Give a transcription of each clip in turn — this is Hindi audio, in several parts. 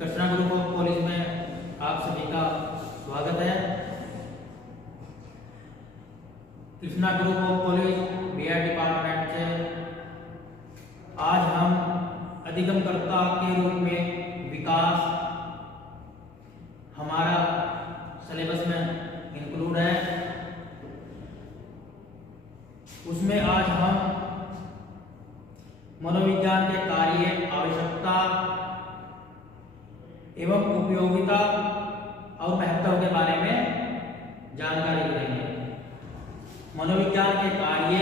कृष्णा ग्रुप ऑफ कॉलेज में आप सभी का स्वागत है। Krishna group of college BR department से आज हम अधिगमकर्ता के रूप में विकास हमारा सिलेबस में इंक्लूड है। उसमें आज हम मनोविज्ञान के कार्य, आवश्यकता एवं उपयोगिता और महत्व के बारे में जानकारी देंगे। मनोविज्ञान के कार्य,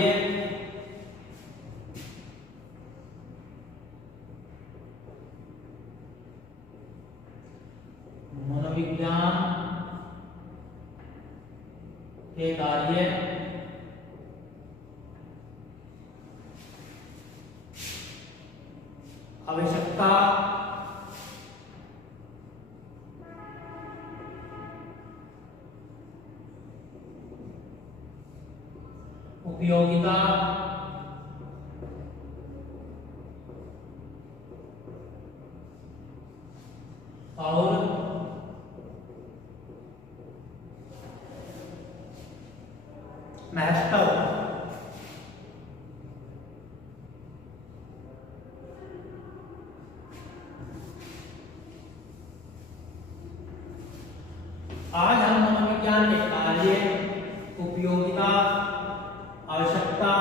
मनोविज्ञान के कार्य, आवश्यकता उपयोगिता और महत्व। आज हम मनोविज्ञान के कार्य, उपयोगिता, आवश्यकता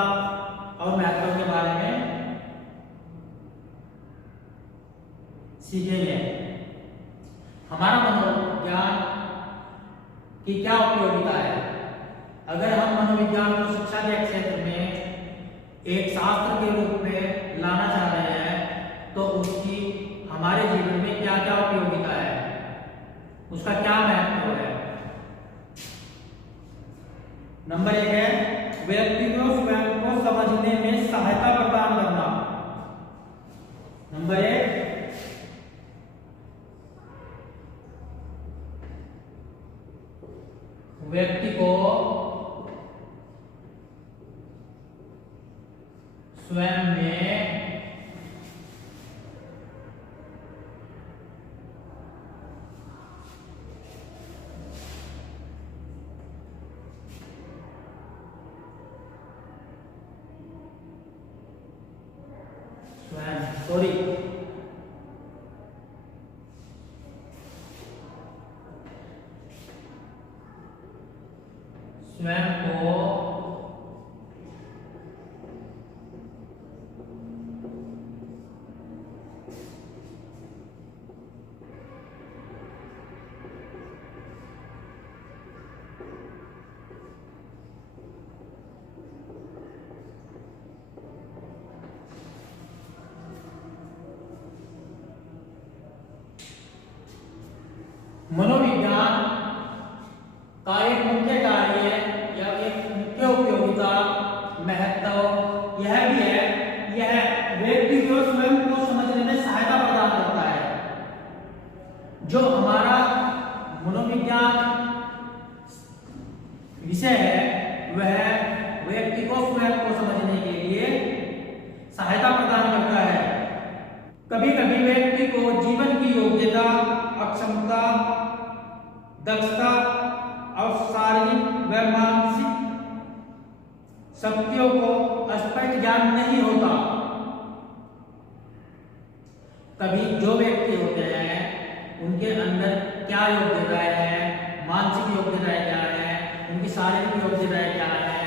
और महत्व के बारे में सीखेंगे। हमारा मनोविज्ञान की क्या उपयोगिता है? अगर हम मनोविज्ञान को शिक्षा के क्षेत्र में एक शास्त्र के रूप में लाना चाह रहे हैं तो उसकी हमारे जीवन में क्या क्या उपयोगिता है, उसका क्या महत्व है? नंबर 1 है व्यक्ति को स्वयं को समझने में सहायता प्रदान करना। नंबर 1 व्यक्ति को स्वयं में स्वयं को मनोविज्ञान का एक मुख्य कार्य या एक मुख्य उपयोगिता, महत्व यह भी है, यह व्यक्ति को स्वयं को समझने में सहायता प्रदान करता है। जो हमारा मनोविज्ञान विषय है वह व्यक्ति को स्वयं को समझने के लिए सहायता प्रदान करता है। कभी कभी व्यक्ति को जीवन की योग्यता, अक्षमता, दक्षता और शारीरिक व मानसिक शक्तियों को स्पष्ट ज्ञान नहीं होता। तभी जो व्यक्ति होते हैं उनके अंदर क्या योग्यताएं हैं, मानसिक योग्यताएं क्या है, उनकी शारीरिक योग्यताएं क्या है,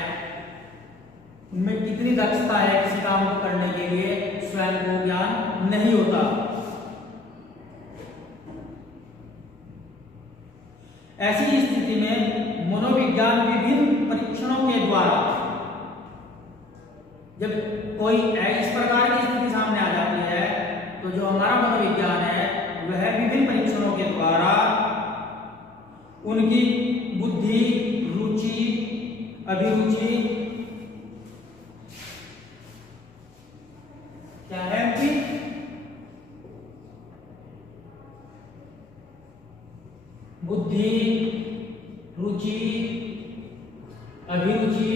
उनमें कितनी दक्षता है किसी काम को करने के लिए, स्वयं को ज्ञान नहीं होता। ऐसी स्थिति में मनोविज्ञान विभिन्न परीक्षणों के द्वारा, जब कोई इस प्रकार की स्थिति सामने आ जाती है तो जो हमारा मनोविज्ञान है वह विभिन्न परीक्षणों के द्वारा उनकी बुद्धि, रुचि, अभिरुचि क्या है, उनकी बुद्धि, रुचि, अभिरुचि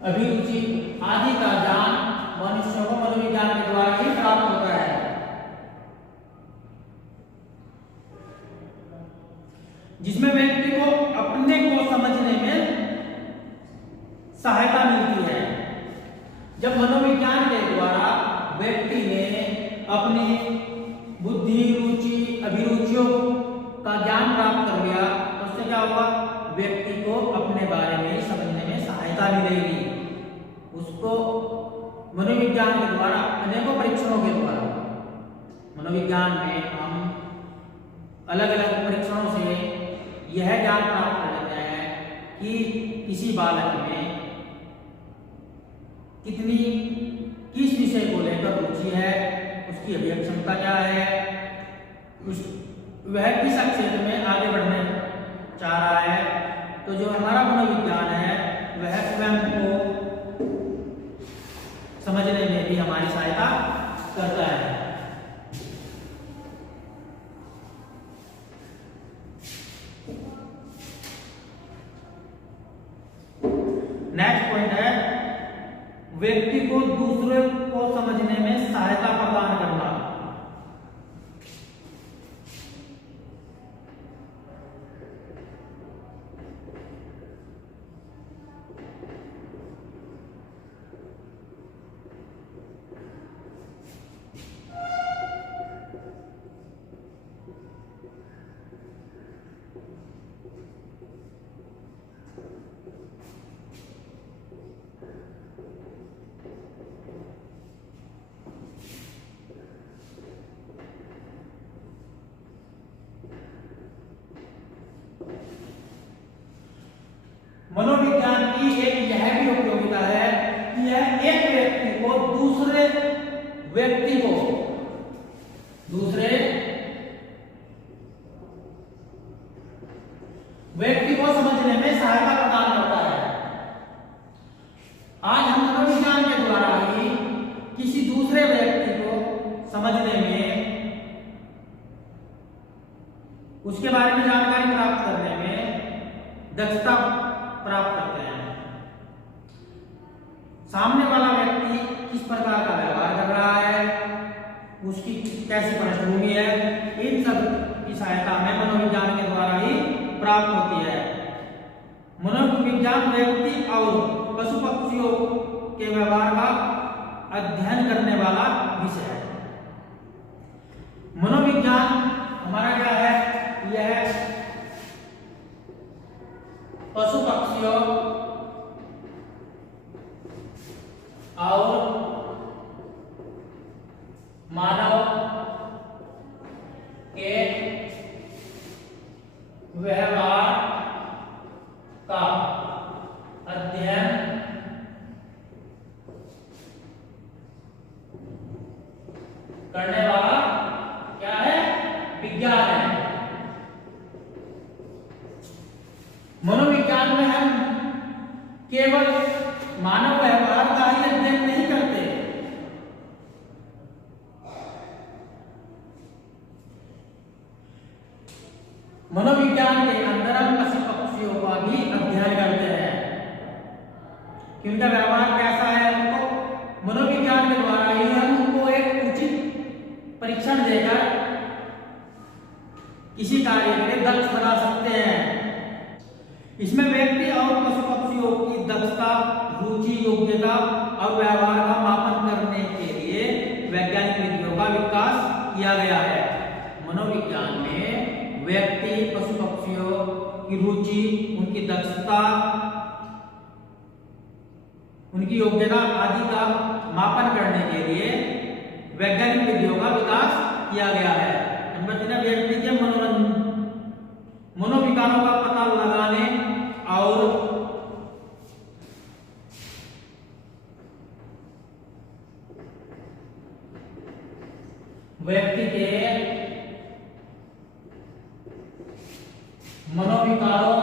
अभिरुचि आदि का ज्ञान मनुष्य को मनोविज्ञान के द्वारा ही प्राप्त होता है। जिसमें व्यक्ति को अपने को समझने में सहायता मिलती है। जब मनोविज्ञान के द्वारा व्यक्ति ने अपनी बुद्धि, रुचि, अभिरुचियों का ज्ञान प्राप्त कर लिया तो उससे क्या होगा, व्यक्ति को अपने बारे में समझने में सहायता मिलेगी। उसको मनोविज्ञान के द्वारा अनेकों परीक्षणों के द्वारा, मनोविज्ञान में हम अलग अलग परीक्षणों से यह ज्ञान प्राप्त कर लेते हैं कि किसी बालक में कितनी किस विषय को लेकर रुचि है, उसकी अभिव्यक्ति क्षमता क्या है, वह किस क्षेत्र में आगे बढ़ने चाह रहा है। तो जो हमारा मनोविज्ञान है वह स्वयं को समझने में भी हमारी सहायता करता है। नेक्स्ट पॉइंट है व्यक्ति को दूसरे को समझने में सहायता प्रदान करना। मनोविज्ञान की एक यह भी उपयोगिता है कि यह एक व्यक्ति को दूसरे व्यक्ति को समझने में सहायता प्रदान करता है। आज हम मनोविज्ञान के द्वारा ही किसी दूसरे व्यक्ति को समझने में, उसके बारे में जानकारी प्राप्त करने में दक्षता प्राप्त करते हैं। सामने वाला व्यक्ति किस प्रकार का व्यवहार कर रहा है, उसकी कैसी पृष्ठभूमि है, इन सब की सहायता हमें मनोविज्ञान के द्वारा ही प्राप्त होती है। मनोविज्ञान व्यक्ति और पशु पक्षियों के व्यवहार का अध्ययन करने वाला विषय है। मनोविज्ञान हमारा क्या है, यह पशु पक्षियों और मानव के व्यवहार का अध्ययन करने वाला क्या है, विज्ञान है। मनोविज्ञान में हम केवल मानव व्यवहार का ही अध्ययन नहीं करते, मनोविज्ञान के अंदर हम पशु पक्षियों का भी अध्ययन करते हैं कि उनका व्यवहार कैसा है। उनको मनोविज्ञान के द्वारा ही हम उनको एक उचित परीक्षण देकर किसी कार्य के लिए दक्ष बना सकते हैं। इसमें व्यक्ति और पशु पक्षियों की दक्षता, रुचि, योग्यता और व्यवहार का मापन करने के लिए वैज्ञानिक विधियों का विकास किया गया है। मनोविज्ञान में व्यक्ति, पशु पक्षियों की रुचि, उनकी दक्षता, उनकी योग्यता आदि का मापन करने के लिए वैज्ञानिक विधियों का विकास किया गया है। नंबर 3, व्यक्ति के मनोविकारों का पता लगाने और व्यक्ति के मनोविकारों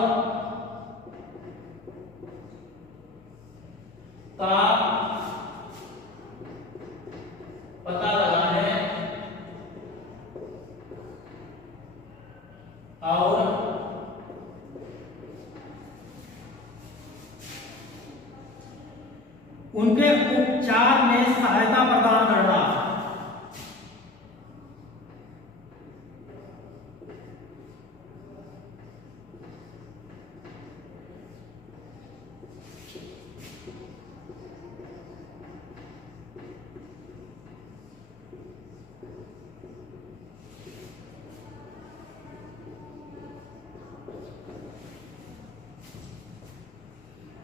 का पता लगाने और उनके उपचार में सहायता प्रदान करना।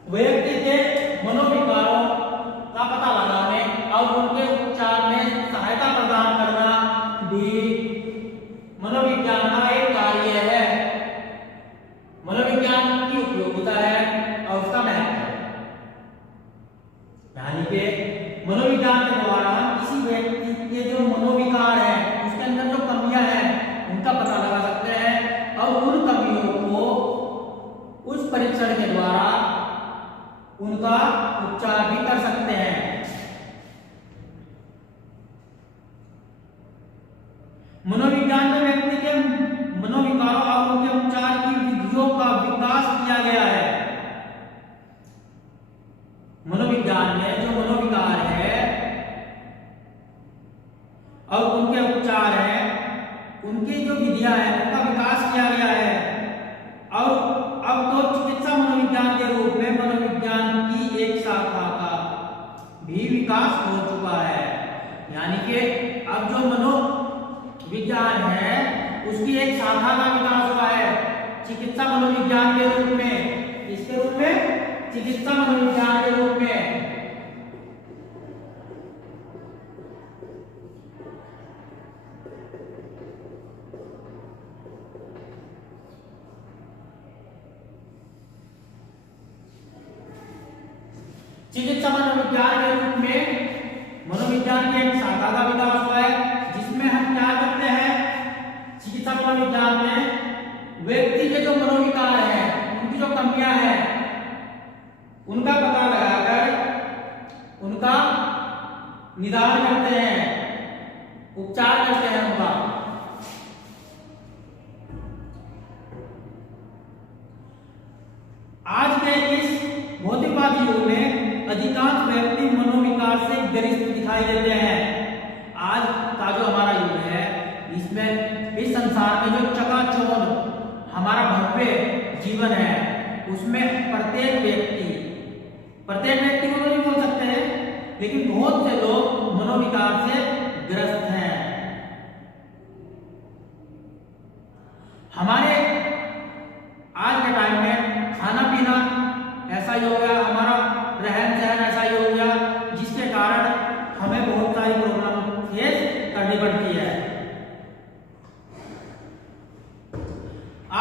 व्यक्ति के मनोविकारों का पता लगाने और उनके उपचार में सहायता प्रदान करना भी मनोविज्ञान का एक कार्य है। मनोविज्ञान की उपयोगिता है और उसका महत्व है, यानी कि मनोविज्ञान के द्वारा किसी व्यक्ति के जो मनोविकार है उसके अंदर जो कमियां हैं उनका पता लगा सकते हैं और उन कमियों को उस परीक्षण के द्वारा उनका उपचार भी कर सकते हैं। मनोविज्ञान में व्यक्ति के मनोविकारों और उनके उपचार की विधियों का विकास किया गया है। मनोविज्ञान में जो मनोविकार है और उनके उपचार है, उनकी जो विधियां हैं उनका विकास किया गया है और अब तो चिकित्सा मनोविज्ञान के रूप में मनोविज्ञान की एक शाखा का भी विकास हो चुका है। यानी कि अब जो मनोविज्ञान है उसकी एक शाखा का विकास हुआ है चिकित्सा मनोविज्ञान के रूप में। इसके रूप में चिकित्सा मनोविज्ञान के रूप में चिकित्सा मनोविज्ञान के रूप में मनोविज्ञान की एक शाखा का विकास हुआ है जिसमें हम क्या करते हैं, चिकित्सा मनोविज्ञान में व्यक्ति के जो मनोविकार है उनकी जो कमियां हैं उनका पता लगाकर उनका निदान करते हैं, उपचार करते हैं उनका। आज के इस भौतिकवादी युग में अधिकांश व्यक्ति मनोविकार से ग्रसित दिखाई देते हैं। आज का जो हमारा युग है इसमें इस संसार में जो चकाचौंध हमारा भव्य जीवन है उसमें प्रत्येक व्यक्ति को तो नहीं बोल सकते हैं लेकिन बहुत से लोग मनोविकार से ग्रस्त हैं। हमारे आज के टाइम में खाना पीना ऐसा ही हो गया, हमारा रहन सहन ऐसा ही हो गया जिसके कारण हमें बहुत सारी प्रॉब्लम फेस करनी पड़ती है।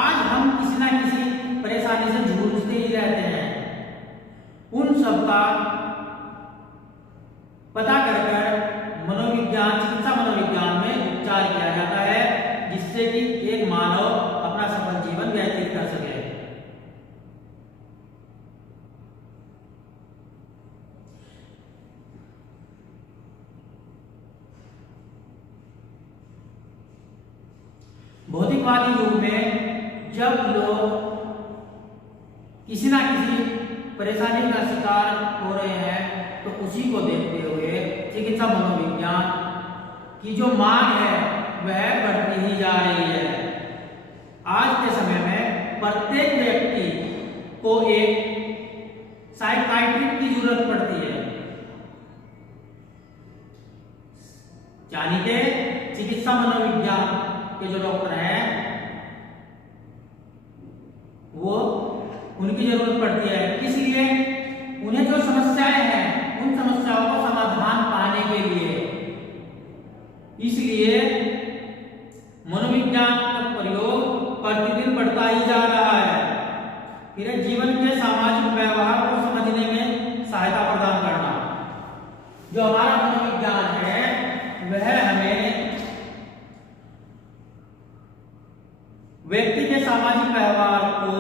आज हम किसी ना किसी परेशानी से जूझते ही रहते हैं। उन सब का पता कर मनोविज्ञान चिकित्सा मनोविज्ञान में उपचार किया जाता है जिससे कि एक मानव अपना सफल जीवन व्यतीत कर सके। भौतिकवादी युग में जब लोग किसी ना किसी परेशानी का शिकार हो रहे हैं तो उसी को देखते हुए चिकित्सा मनोविज्ञान की जो मांग है वह बढ़ती ही जा रही है। आज के समय में प्रत्येक व्यक्ति को एक साइकियाट्रिस्ट की जरूरत पड़ती है, यानी कि चिकित्सा मनोविज्ञान के जो डॉक्टर हैं वो उनकी जरूरत पड़ती है। इसलिए उन्हें जो समस्याएं हैं उन समस्याओं का समाधान पाने के लिए इसलिए मनोविज्ञान का प्रयोग प्रतिदिन बढ़ता ही जा रहा है। फिर जीवन के सामाजिक व्यवहार को समझने में सहायता प्रदान करना। जो हमारा मनोविज्ञान है वह हमें व्यक्ति के सामाजिक व्यवहार को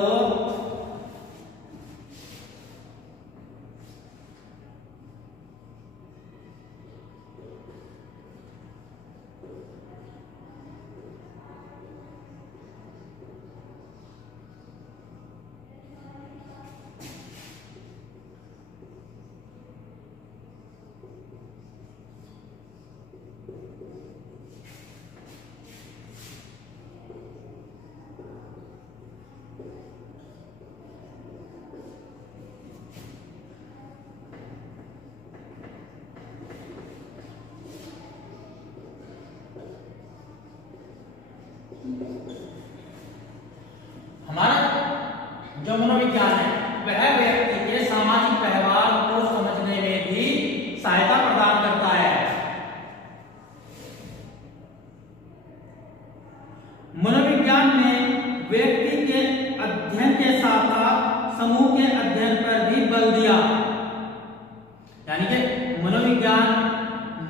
यानी कि मनोविज्ञान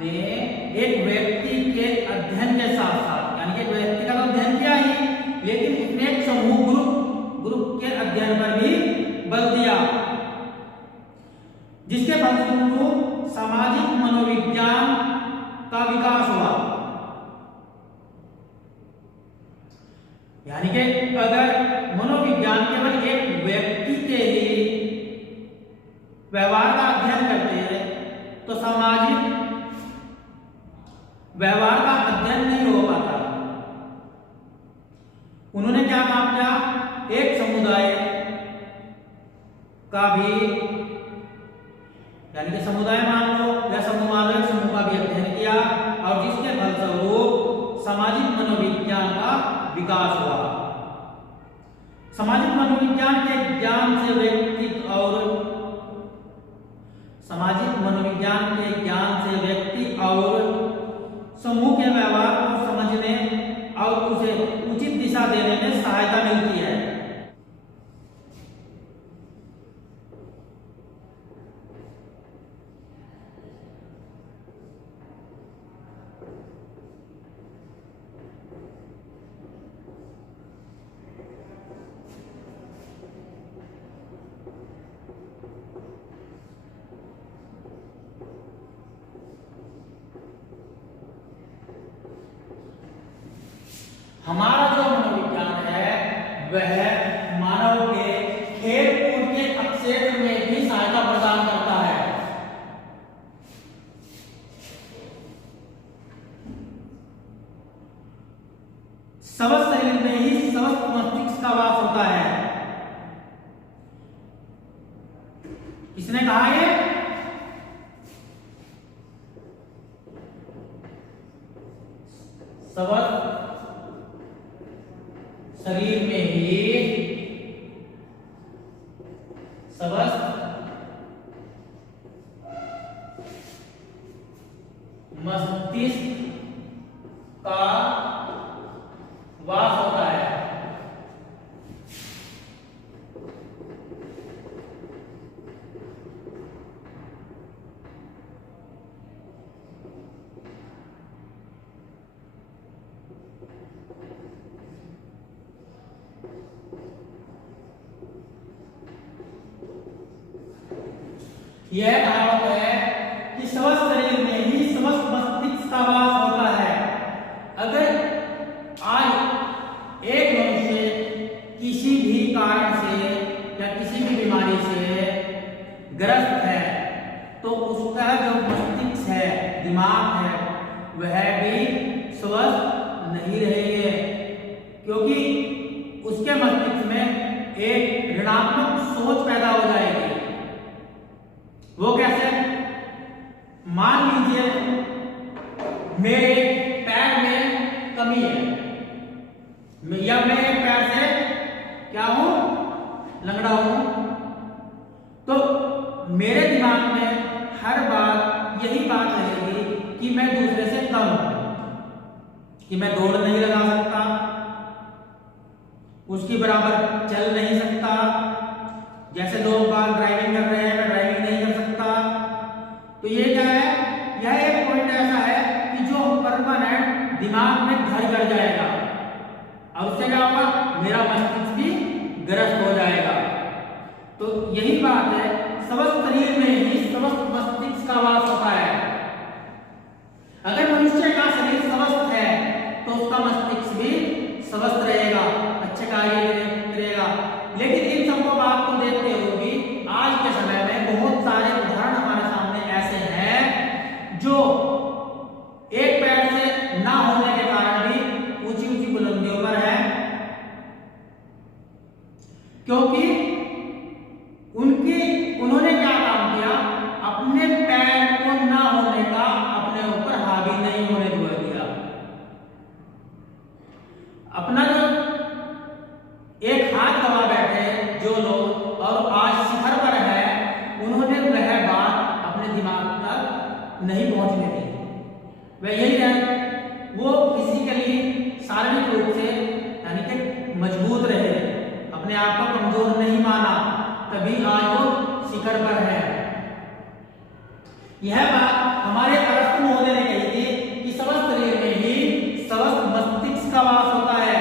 ने एक व्यक्ति के अध्ययन के साथ साथ, यानी कि एक व्यक्ति का अध्ययन किया ही, लेकिन उसने एक समूह ग्रुप के अध्ययन पर भी बल दिया, जिसके फलस्वरूप सामाजिक मनोविज्ञान का विकास हुआ। यानी कि अगर मनोविज्ञान केवल एक व्यक्ति के ही व्यवहार का अध्ययन करते हैं तो सामाजिक व्यवहार का अध्ययन नहीं हो पाता। उन्होंने क्या काम किया, एक समुदाय का भी, यानी कि समुदाय मान लो या समूह मान लो, एक समूह का भी अध्ययन किया और जिसके फलस्वरूप सामाजिक मनोविज्ञान का विकास हुआ। सामाजिक मनोविज्ञान के ज्ञान से व्यक्ति और समूह के व्यवहार को समझने और उसे उचित दिशा देने में सहायता मिलती है। हमारा जो मनोविज्ञान है वह मानव के खेल कूद के क्षेत्र में भी सहायता प्रदान करता है। स्वस्थ शरीर में ही स्वस्थ मस्तिष्क का वास होता है। किसने कहा ये? स्वस्थ शरीर में ही स्वस्थ मस्तिष्क का वास होता है। यह कहावत है कि स्वस्थ शरीर में ही स्वस्थ मस्तिष्क का वास होता है। अगर आज एक मनुष्य किसी भी कारण से या किसी भी बीमारी से ग्रस्त है तो उसका जो मस्तिष्क है, दिमाग है, वह भी स्वस्थ नहीं रहेंगे, क्योंकि उसके मस्तिष्क में एक ऋणात्मक सोच पैदा हो जाएगी। वो कैसे? मान लीजिए मेरे पैर में कमी है, या मैं एक पैर से क्या हूं, लंगड़ा हूं, तो मेरे दिमाग में हर बार यही बात रहेगी कि मैं दूसरे से कम हूं, कि मैं दौड़ नहीं लगा सकता, उसकी बराबर चल नहीं सकता। जैसे लोग बाल ड्राइविंग कर रहे हैं, मैं ड्राइविंग नहीं कर सकता। तो ये क्या है? यह एक पॉइंट ऐसा है कि जो परमानेंट दिमाग में घर कर जाएगा और उससे क्या होगा, मेरा मस्तिष्क भी ग्रस्त हो जाएगा। तो यही बात है, स्वस्थ शरीर में ही स्वस्थ मस्तिष्क का वास होता है। अगर मनुष्य का शरीर स्वस्थ है तो उसका मस्तिष्क भी स्वस्थ रहेगा, अच्छे कार्य करेगा। लेकिन इन सबको बात को देखते हुए भी आज के समय में बहुत सारे उदाहरण हमारे सामने ऐसे हैं जो एक पैर से ना होने के कारण भी ऊंची ऊंची बुलंदियों पर है, क्योंकि उन्होंने क्या काम किया, अपने पैर को ना होने का अपने ऊपर हावी नहीं होने दिया। अपना जो एक हाथ दबा बैठे जो लोग और आज शिखर पर है, उन्होंने वह बात अपने दिमाग तक नहीं पहुंचने दी। वह यही है, वो फिजिकली शारीरिक रूप से यानी कि मजबूत रहे, अपने आप को कमजोर नहीं माना, तभी आज वो शिखर पर है। यह बात हमारे अरस्तु महोदय ने कही थी कि समस्त शरीर में ही समस्त मस्तिष्क का वास होता है।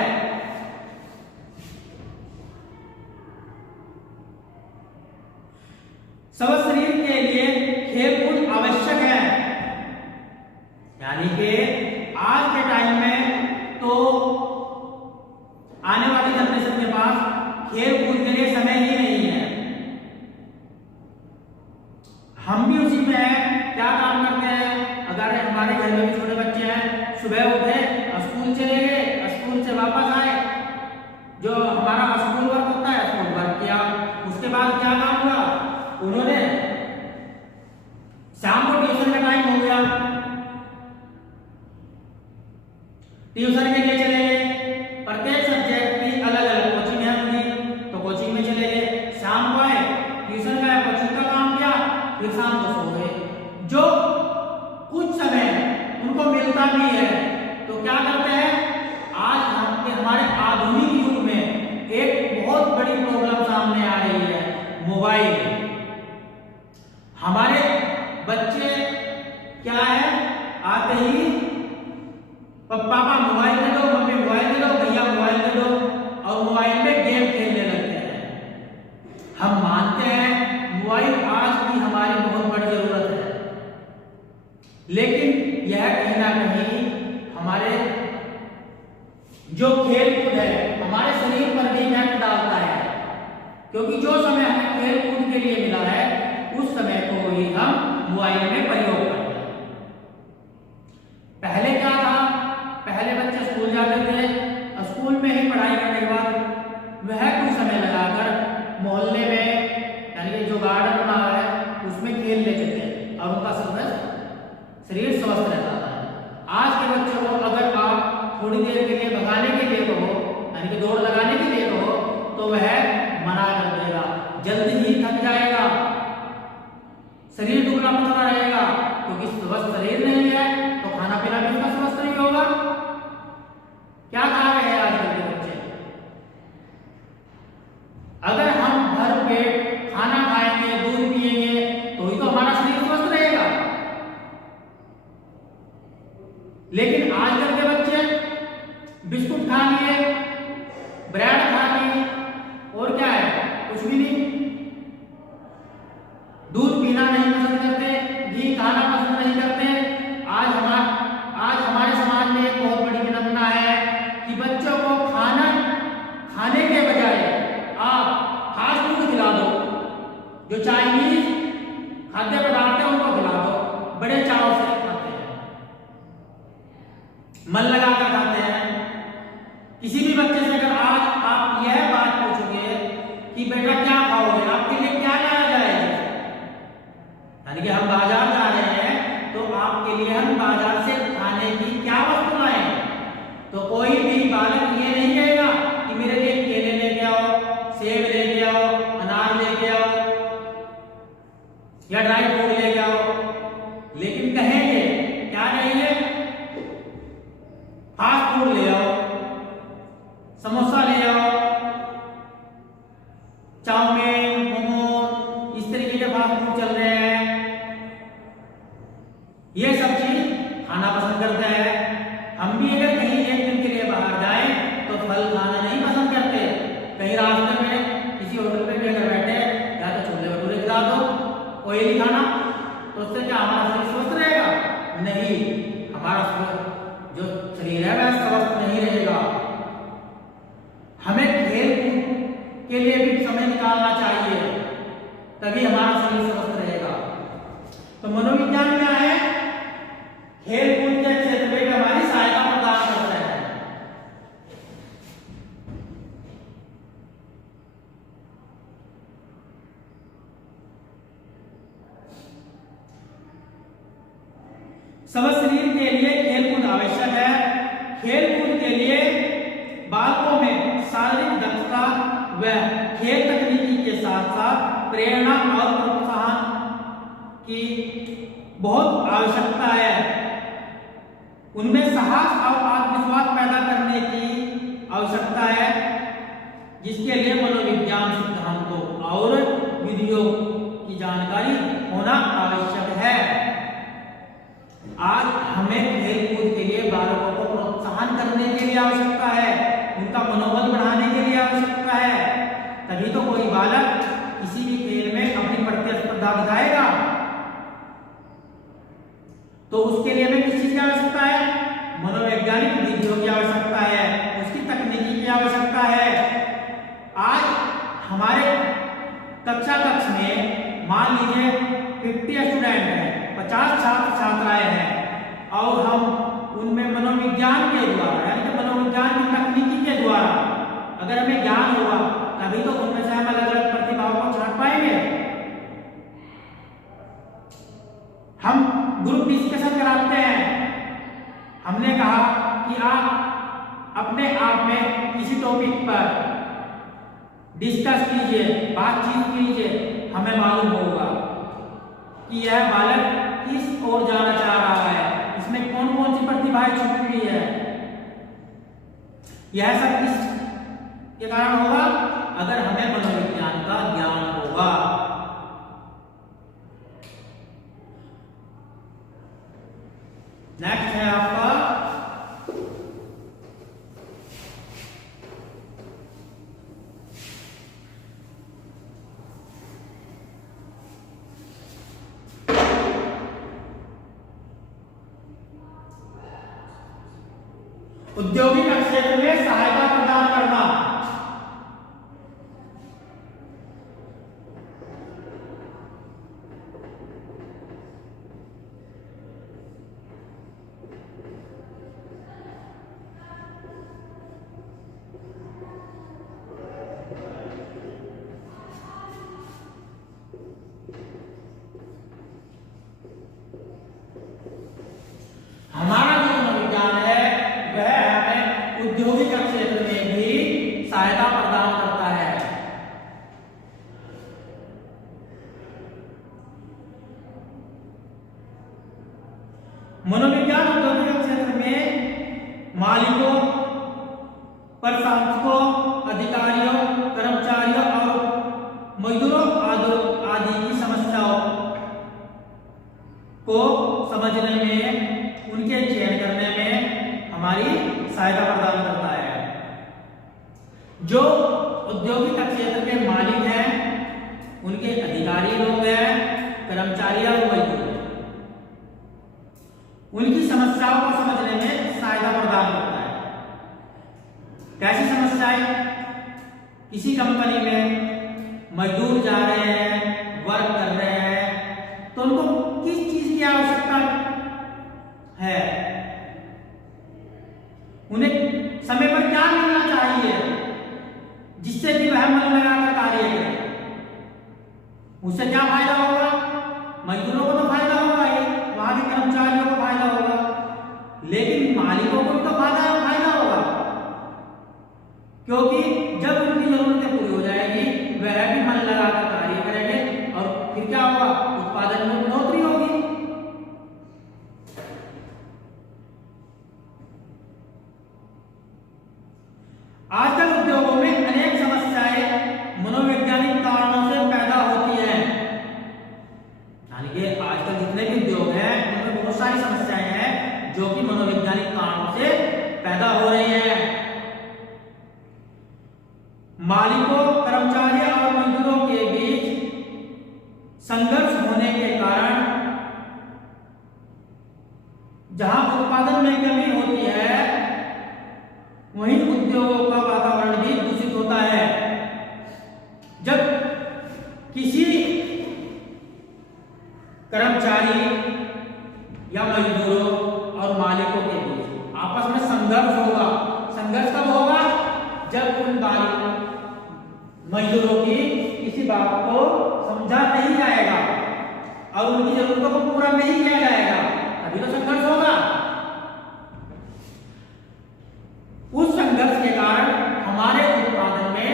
समस्त शरीर के लिए खेलकूद आवश्यक है, यानी कि आज के टाइम में तो आने वाली जनरेशन के पास खेल कूद के लिए समय ही नहीं है। हम भी उसी में हैं, क्या काम करते हैं, अगर हमारे घर में भी छोटे बच्चे हैं, सुबह उठे स्कूल चले गए, स्कूल से वापस आए, जो हमारा स्कूल वर्क होता है स्कूल वर्क किया, उसके बाद क्या काम हुआ, उन्होंने शाम को ट्यूशन का टाइम हो गया, ट्यूशन के लिए चले गए, प्रत्येक सब्जेक्ट की अलग अलग कोचिंग है उनकी, तो कोचिंग में चले गए, शाम को आए, ट्यूशन गए, कोचिंग का काम किया, फिर शाम को सो गए। जो कुछ समय उनको मिलता भी है तो क्या करते हैं, आज हमारे आधुनिक युग में एक बहुत बड़ी प्रॉब्लम सामने आ रही है, मोबाइल। हमारे बच्चे क्या है, आते ही पापा मोबाइल दे दो, मम्मी मोबाइल दे दो, भैया मोबाइल दे दो, और मोबाइल में गेम खेलने लगते हैं। हम मानते हैं मोबाइल आज भी हमारी बहुत बड़ी जरूरत है, लेकिन यह कहीं ना कहीं हमारे जो खेल कूद है हमारे शरीर पर भी इफेक्ट डालता है, क्योंकि जो समय हमें खेल कूद के लिए मिला है उस समय को ही हम मोबाइल में प्रयोग करते हैं। पहले क्या था, पहले बच्चे स्कूल जाते थे, स्कूल में ही पढ़ाई करने के बाद वह कुछ समय लगाकर मोहल्ले में, यानी कि जो गार्डन बना हुआ है उसमें खेल लेते थे और उनका शरीर स्वस्थ रहता था। आज के बच्चों को अगर आप थोड़ी देर के लिए भगाने के लिए कहो, यानी कि दौड़ लगाने के लिए कहो, तो वह मना कर देगा, जल्दी ही थक जाएगा, शरीर दुबला पतला रहेगा, क्योंकि स्वस्थ शरीर नहीं है तो खाना पीना भी उसका स्वस्थ नहीं होगा। क्या खा रहे हैं आजकल के बच्चे, अगर हम भर पेट खाना खाएंगे, दूध पिएंगे, तो ही तो हमारा शरीर स्वस्थ रहेगा। लेकिन आजकल के बच्चे बिस्कुट खा लिए, ब्रेड खा लिए, और क्या है, कुछ भी नहीं, दूध पीना नहीं पसंद करते, घी खाना पसंद नहीं करते। आज हमारे समाज में एक बहुत बड़ी विडंबना है कि बच्चों को खाना खाने के बजाय आप फास्ट फूड खिला दो, जो चाइनीज खाद्य पदार्थ है उनको खिला दो, बड़े चाव से खाते हैं, मन लगाकर खाते हैं। किसी भी बच्चे से अगर आज आप यह बात पूछोगे कि बेटा क्या खाओगे, आपके लिए क्या लाया जाएगा, यानी कि हम बाजार जा रहे हैं तो आपके लिए हम बाजार से खाने की क्या वस्तु लाएं, तो कोई भी बालक ये नहीं कहेगा कि मेरे लिए केले लेके आओ, सेब लेके आओ, अनार लेके आओ या ड्राई फ्रूट लेके आओ, लेकिन कहेंगे क्या कहेंगे, फास्ट फूड ले आओ, समोसा ले आओ, चाउमीन, मोमो, इस तरीके के फास्ट फूड चल रहे हैं, ये सब चीज खाना पसंद करते हैं। हम भी अगर कहीं एक दिन के लिए बाहर जाएं तो फल खाना नहीं पसंद करते, कहीं रास्ते में किसी होटल पे भी अगर बैठे या तो छोले भटूरे खिला दो, ऑयली खाना, तो उससे क्या हमारा शरीर स्वस्थ रहेगा, नहीं, हमारा जो शरीर है वह स्वस्थ नहीं रहेगा। हमें खेल कूद के लिए भी समय निकालना चाहिए, तभी हमारा शरीर स्वस्थ रहेगा। तो मनोविज्ञान क्या है, खेल कूद के क्षेत्र में हमारी सहायता प्रदान करता है। समस्त शरीर के लिए खेलकूद आवश्यक है। खेलकूद के लिए बालकों में शारीरिक दक्षता व खेल तकनीकी के साथ साथ प्रेरणा और प्रोत्साहन की बहुत आवश्यकता है। उनमें साहस और आत्मविश्वास पैदा करने की आवश्यकता है, जिसके लिए मनोविज्ञान सिद्धांतों और विधियों की जानकारी होना आवश्यक है। बालक किसी भी खेल में अपनी प्रतिस्पर्धा दिखाएगा तो उसके लिए हमें किस चीज की आवश्यकता है? मनोवैज्ञानिक विधियों की आवश्यकता है, उसकी तकनीकी की आवश्यकता है। आज हमारे कक्ष में मान लीजिए 50 स्टूडेंट हैं, 50 छात्र छात्राएं हैं और हम उनमें मनोविज्ञान के द्वारा यानी कि मनोविज्ञान की तकनीकी के द्वारा अगर हमें ज्ञान होगा तभी तो उनमें से हम अलग अलग प्रतिभाओं को छांट पाएंगे। हम ग्रुप डिस्कशन कराते हैं, हमने कहा कि आप अपने आप में किसी टॉपिक पर डिस्कस कीजिए, बातचीत कीजिए, हमें मालूम होगा कि यह बालक किस ओर जाना चाह रहा है, इसमें कौन कौन सी प्रतिभाएं छुपी हुई है। यह सब किस के कारण होगा? अगर हमें मनोविज्ञान का ज्ञान होगा। नेक्स्ट है आपका औद्योगिक क्षेत्र में सहायता प्रदान करना। हमारा जो मनोविज्ञान है वह हमें औद्योगिक क्षेत्र में भी सहायता प्रदान करता है। मनोविज्ञान औद्योगिक क्षेत्र में मालिकों, प्रशासकों, अधिकारियों, कर्मचारियों और मजदूरों आदि की समस्याओं को समझने में, उनके चयन करने में हमारी सहायता प्रदान करता है। जो औद्योगिक क्षेत्र के मालिक हैं, उनके अधिकारी लोग हैं, कर्मचारी और मजदूर, उनकी समस्याओं को समझने में सहायता प्रदान करता है। कैसी समस्याएं? किसी कंपनी में मजदूर जा रहे हैं, वर्क कर रहे हैं, तो उनको किस चीज की आवश्यकता है, उन्हें समय पर क्या मिलना चाहिए जिससे कि वह मन लगाकर कार्य करें। उससे क्या फायदा होगा? मजदूरों को तो फायदा होगा ही, वहां के कर्मचारियों को फायदा होगा, लेकिन मालिकों को तो फायदा होगा, क्योंकि जब उनकी जरूरतें पूरी हो जाएगी वह भी मन लगाकर कार्य करेंगे और फिर क्या होगा? उत्पादन में बढ़ोतरी होगी। आजकल उद्योगों में अनेक समस्याएं मनोवैज्ञानिक कारणों से पैदा होती हैं। यानी कि आजकल जितने भी उद्योग हैं उनमें बहुत सारी समस्याएं हैं जो कि मनोवैज्ञानिक कारणों से पैदा हो रही हैं। मालिकों, कर्मचारियों और मजदूरों के बीच संघर्ष होने के कारण जहां उत्पादन में कमी होती है वहीं उद्योगों का वातावरण भी दूषित होता है। जब किसी कर्मचारी या मजदूरों और मालिकों के बीच आपस में संघर्ष होगा। संघर्ष कब होगा? जब उन मजदूरों की किसी बात को समझा नहीं जाएगा और उनकी जरूरतों को पूरा नहीं किया जाएगा, तभी तो संघर्ष होगा। उस संघर्ष के कारण हमारे उत्पादन में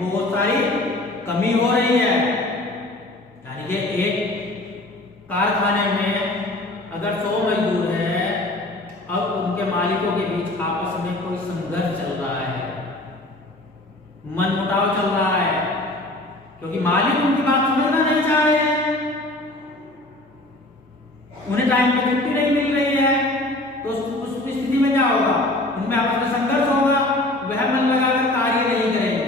बहुत सारी कमी हो रही है। यानी कि एक कारखाने में अगर 100 मजदूर हैं और उनके मालिकों के बीच आपस में कोई संघर्ष चल रहा है, मनमुटाव चल रहा है, क्योंकि मालिक उनकी बात समझना नहीं चाह रहे हैं, उन्हें टाइम पे छुट्टी नहीं मिल रही है, तो उस स्थिति में क्या होगा? उनमें आपस में संघर्ष होगा, वह मन लगाकर कार्य नहीं करेंगे।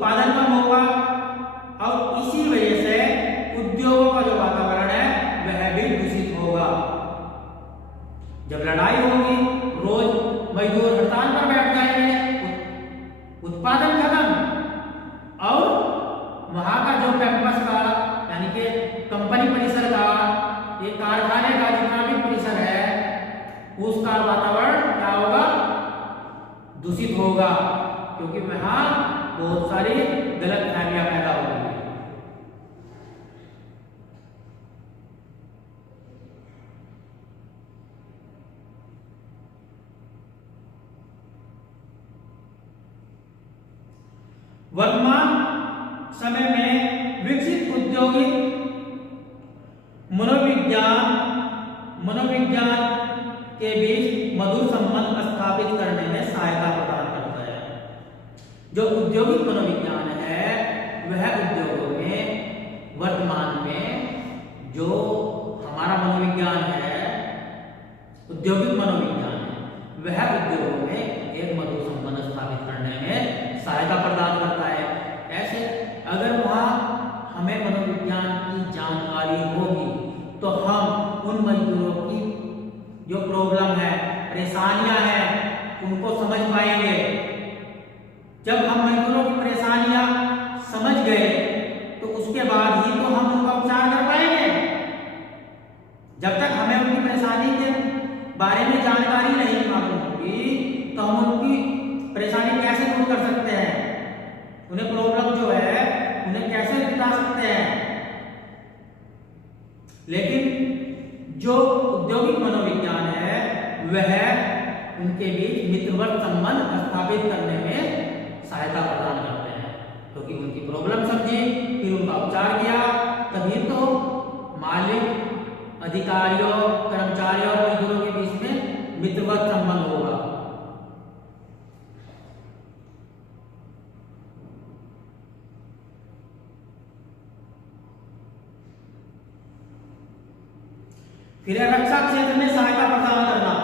उत्पादन कम होगा और इसी वजह से उद्योगों का जो वातावरण है वह भी दूषित होगा। जब लड़ाई होगी, रोज मजदूर हड़ताल पर बैठ जाएंगे, उत्पादन खत्म और वहां का जो कैंपस का यानी कि कंपनी परिसर का, ये कारखाने का जितना भी परिसर है उसका वातावरण क्या होगा, दूषित होगा, क्योंकि वहां बहुत सारी गलत फहमियां पैदा होंगी। वर्तमान समय में विकसित औद्योगिक मनोविज्ञान के बीच मधुर संबंध स्थापित करने में सहायता प्रदान करता है। जो औद्योगिक मनोविज्ञान है वह उद्योगों में वर्तमान में जो हमारा मनोविज्ञान है, औद्योगिक मनोविज्ञान है, वह उद्योगों में एक मधुर संबंध स्थापित करने में सहायता प्रदान करता है। ऐसे अगर वहाँ हमें मनोविज्ञान की जानकारी होगी तो हम उन मजदूरों की जो प्रॉब्लम है, परेशानियां हैं, उनको समझ पाएंगे। जब हम मजदूरों की परेशानियां समझ गए तो उसके बाद ही तो हम उनका उपचार कर पाएंगे। जब तक हमें उनकी परेशानी के बारे में जानकारी नहीं मालूम होगी तो हम उनकी परेशानी कैसे दूर कर सकते हैं, उन्हें प्रॉब्लम जो है उन्हें कैसे बता सकते हैं। लेकिन जो औद्योगिक मनोविज्ञान है वह उनके बीच मित्रवत संबंध स्थापित करने में सहायता प्रदान करते हैं, क्योंकि उनकी प्रॉब्लम समझी, फिर उनका उपचार किया, तभी तो मालिक, अधिकारियों, कर्मचारियों और मजदूरों के बीच में मित्रवत संबंध होगा। फिर रक्षा क्षेत्र में सहायता प्रदान करना।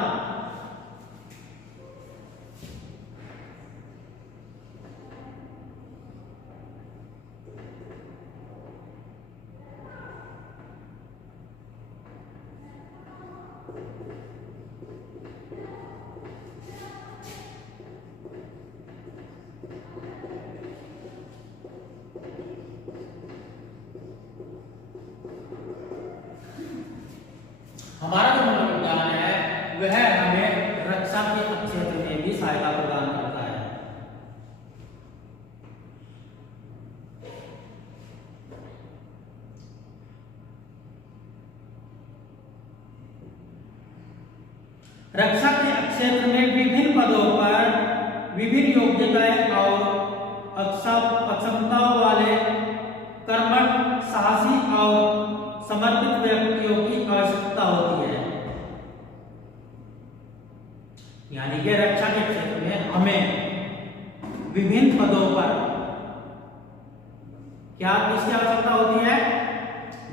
हमारा जो मनोविज्ञान है वह हमें रक्षा के क्षेत्र में भी सहायता प्रदान करता है। रक्षा के क्षेत्र में विभिन्न पदों पर विभिन्न योग्यताएं और अक्षमताओं वाले कर्मठ, साहसी और समर्पित व्यक्तियों की आवश्यकता होती है। यानी कि रक्षा के क्षेत्र में हमें विभिन्न पदों पर क्या किसकी आवश्यकता होती है,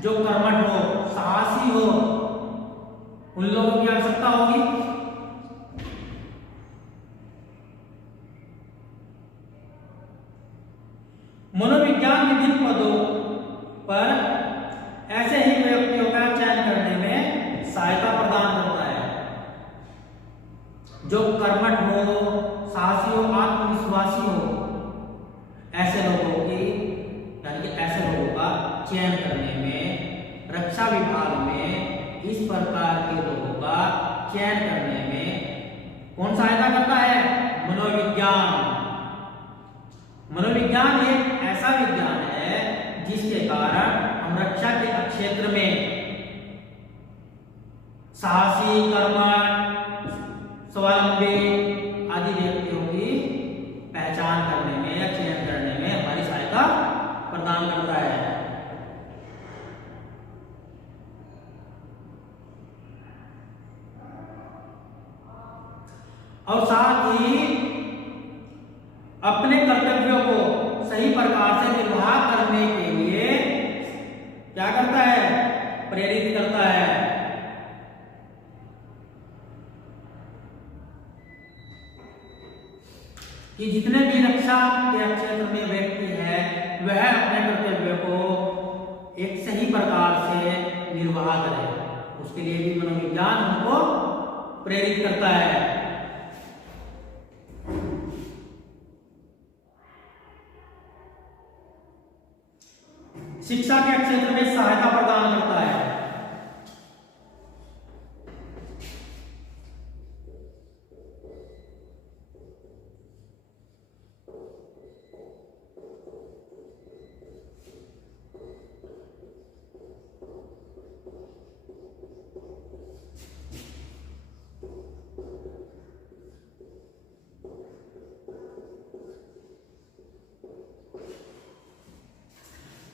जो कर्मठ हो, साहसी हो, उन लोगों की आवश्यकता होगी। मनोविज्ञान विभिन्न पदों पर ऐसे ही व्यक्तियों का चयन करने में सहायता प्रदान करता है, जो कर्मठ हो, साहसी हो, आत्मविश्वासी हो। ऐसे लोगों की यानी कि ऐसे लोगों का चयन करने में रक्षा विभाग में इस प्रकार के लोगों का चयन करने में कौन सहायता करता है, मनोविज्ञान। मनोविज्ञान एक ऐसा विज्ञान है जिसके कारण हम रक्षा के क्षेत्र में साहसी, कर्मठ, स्वावलंबी आदि व्यक्तियों की पहचान करने में या चयन करने में हमारी सहायता प्रदान करता है। और साथ ही अपने कर्तव्यों को सही प्रकार से निर्वाह करने के लिए क्या करता है, प्रेरित करता है। कि जितने भी रक्षा के क्षेत्र में व्यक्ति है वह अपने कर्तव्य को एक सही प्रकार से निर्वाह करे। उसके लिए भी मनोविज्ञान हमको प्रेरित करता है। शिक्षा के क्षेत्र में सहायता प्रदान करता है।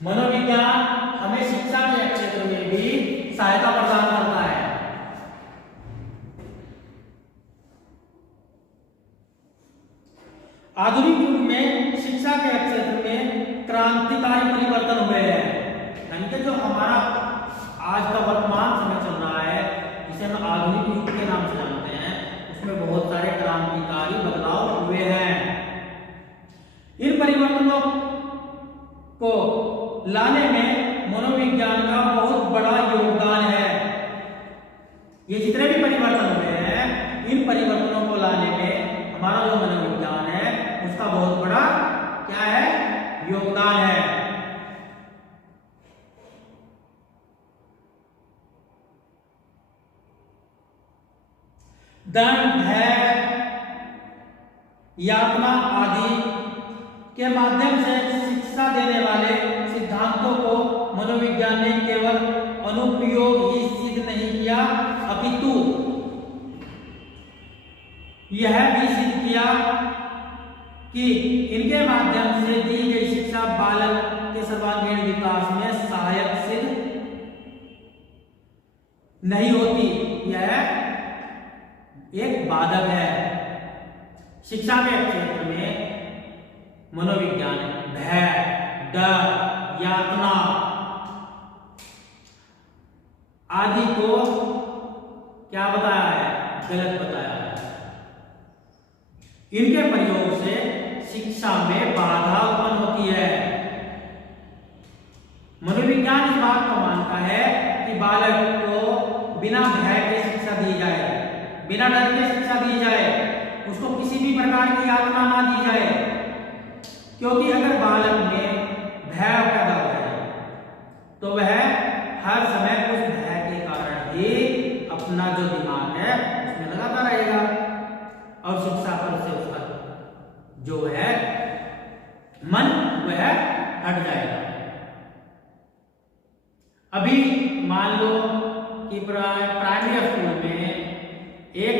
मनोविज्ञान हमें शिक्षा के क्षेत्र में भी सहायता प्रदान करता है। आधुनिक युग में शिक्षा के क्षेत्र में क्रांतिकारी परिवर्तन हुए हैं। यानी कि जो हमारा आज का वर्तमान समय चल रहा है, जिसे हम आधुनिक युग के नाम से जानते हैं, उसमें बहुत सारे क्रांतिकारी बदलाव हुए हैं। इन परिवर्तनों को लाने में मनोविज्ञान का बहुत बड़ा योगदान है। ये जितने भी परिवर्तन हुए हैं, इन परिवर्तनों को लाने में हमारा जो मनोविज्ञान है उसका बहुत बड़ा क्या है, योगदान है। दंड, भय, यातना आदि के माध्यम से शिक्षा देने वाले सिद्धांतों को मनोविज्ञान ने केवल अनुप्रयोग ही सिद्ध नहीं किया, अपितु यह भी सिद्ध किया कि इनके माध्यम से दी गई शिक्षा बालक के सर्वांगीण विकास में सहायक सिद्ध नहीं होती, यह एक बाधक है। शिक्षा के क्षेत्र में मनोविज्ञान भय, डर, यातना आदि को क्या बताया है, गलत बताया है। इनके प्रयोग से शिक्षा में बाधा उत्पन्न होती है। मनोविज्ञान इस बात को मानता है कि बालक को बिना भय के शिक्षा दी जाए, बिना डर के शिक्षा दी जाए, उसको किसी भी प्रकार की यातना ना दी जाए, क्योंकि अगर बालक में भय पैदा हो जाए तो वह हर समय उस भय के कारण ही अपना जो दिमाग है उसमें लगाता रहेगा और शिक्षा पर से उसका जो है मन वह हट जाएगा। अभी मान लो कि प्राइमरी स्कूल में एक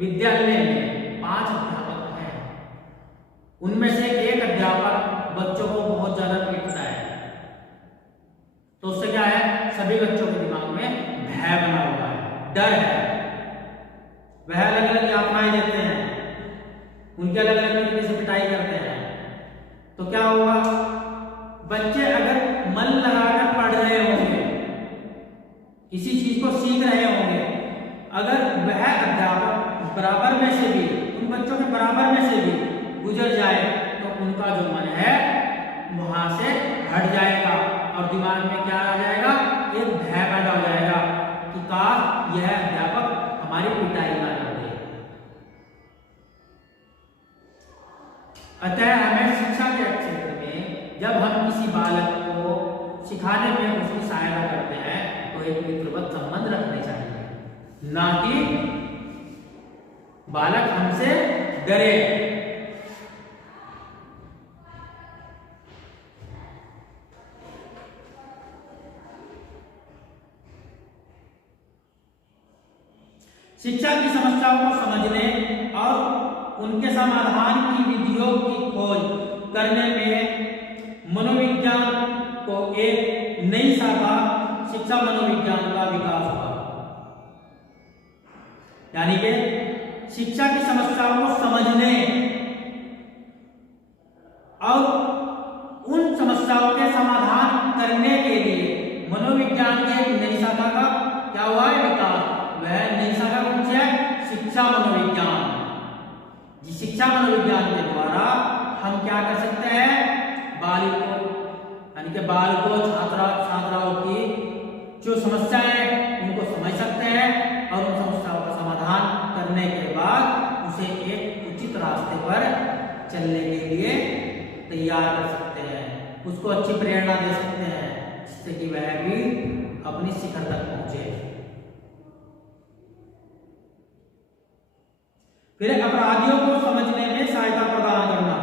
विद्यालय में 5 अध्यापक हैं, उनमें से एक अध्यापक बच्चों को बहुत ज्यादा पीटता है, तो उससे क्या है, सभी बच्चों के दिमाग में भय बना हुआ है, डर है। वह अलग अलग यातनाएं देते हैं, उनके अलग अलग तरीके से पिटाई करते हैं, तो क्या होगा, बच्चे अगर मन लगाकर पढ़ रहे होंगे, किसी चीज को सीख रहे होंगे, अगर वह अध्यापक बराबर में से भी, उन बच्चों के बराबर में से भी गुजर जाए तो उनका जो मन है वहां से हट जाएगा और दिमाग में क्या आ जाएगा, एक भय पैदा हो जाएगा कि काश यह अध्यापक हमारी पिटाई ना कर दे। अतः हमें शिक्षा के क्षेत्र में जब हम किसी बालक को सिखाने में उसकी सहायता करते हैं तो एक मित्रवत संबंध रखने चाहिए, ना कि बालक हमसे डरे। शिक्षा की समस्याओं को समझने और उनके समाधान की विधियों की खोज करने में मनोविज्ञान को एक नई शाखा शिक्षा मनोविज्ञान का विकास हुआ। यानी कि शिक्षा की समस्याओं को समझने और उन समस्याओं के समाधान करने के लिए मनोविज्ञान की एक नई शाखा का क्या हुआ है, विकास। वह नई शाखा कौन सी है, शिक्षा मनोविज्ञान। शिक्षा मनोविज्ञान के द्वारा क्या कर सकते हैं, बालिकों यानी कि बालकों छात्राओं की जो समस्याएं हैं उनको समझ सकते हैं और उन समस्याओं का समाधान करने के बाद उसे एक उचित रास्ते पर चलने के लिए तैयार कर सकते हैं, उसको अच्छी प्रेरणा दे सकते हैं जिससे कि वह भी अपनी शिखर तक पहुंचे। फिर अपराधियों को समझने में सहायता प्रदान करना।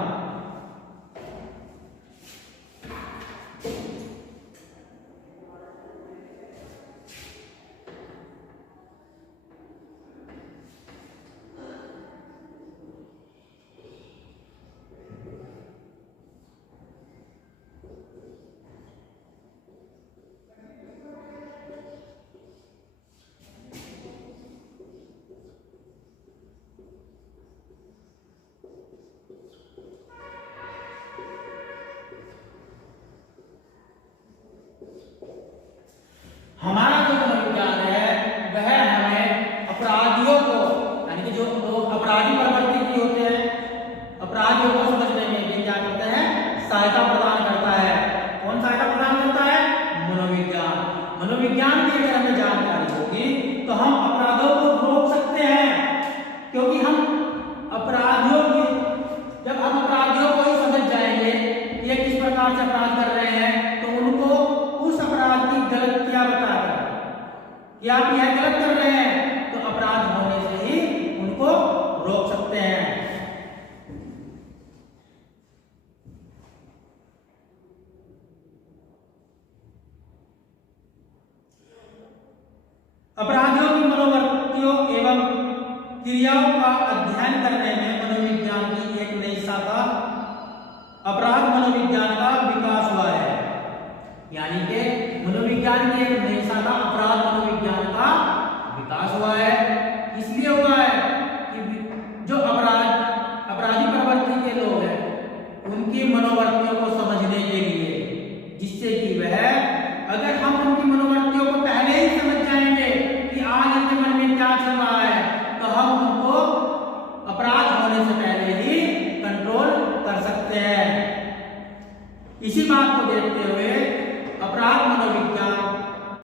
हमारा जो मनोविज्ञान है वह हमें अपराधियों को यानी कि जो लोग अपराधी प्रवृत्ति की होते हैं अपराधियों को समझने में ये क्या करता है, सहायता प्रदान करता है। कौन सहायता प्रदान करता है, मनोविज्ञान। मनोविज्ञान की अगर हमें जानकारी होगी तो हम अपराधों को रोक सकते हैं, क्योंकि हम अपराधियों की जब हम अपराधियों को ही समझ जाएंगे कि ये किस प्रकार से अपराध कर रहे हैं तो उनको उस अपराध की गलतियां बताकर कि आप यह गलत कर रहे हैं तो अपराध होने से ही उनको रोक सकते हैं। अपराधियों की मनोवृत्तियों एवं क्रियाओं का अध्ययन करने में मनोविज्ञान की एक नई शाखा अपराध मनोविज्ञान का विकास हुआ है। यानी कि मनोविज्ञान की एक नई शाखा अपराध मनोविज्ञान का विकास हुआ है। इसलिए हुआ है कि जो अपराधी प्रवृत्ति के लोग हैं उनकी मनोवृत्तियों को समझने के लिए, जिससे कि वह अगर हम उनकी मनोवृत्तियों को पहले ही समझ जाएंगे कि आज इनके मन में क्या चल रहा है तो हम उनको अपराध होने से पहले ही कंट्रोल कर सकते हैं। इसी बात को देखते हुए